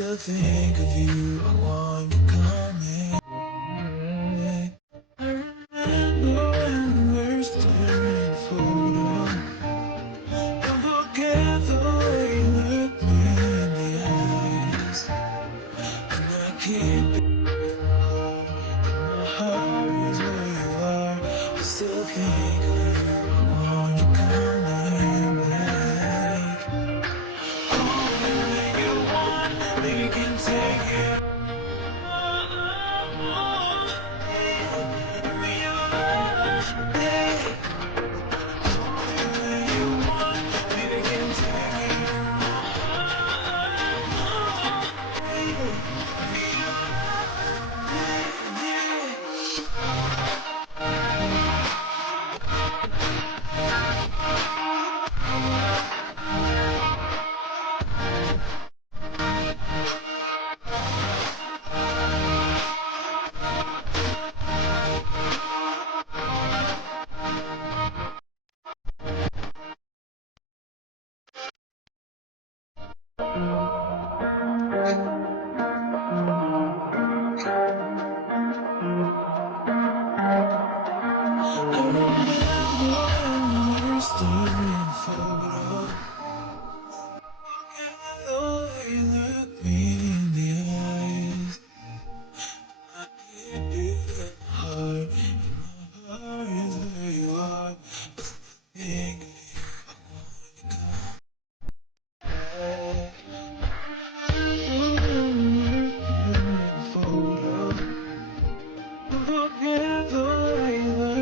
still think of you. I want you coming. I remember when we're staring photos. Don't forget the way you look me in the eyes. And I keep it in my heart is where you are. I still think of you. I want you coming back. All you want, we can take it. I remember when we were staring photos. The way you look me in the eyes. I can't be in my heart. In my heart is where you are. Think of you. I want you coming back. Photos. Don't forget the way you look.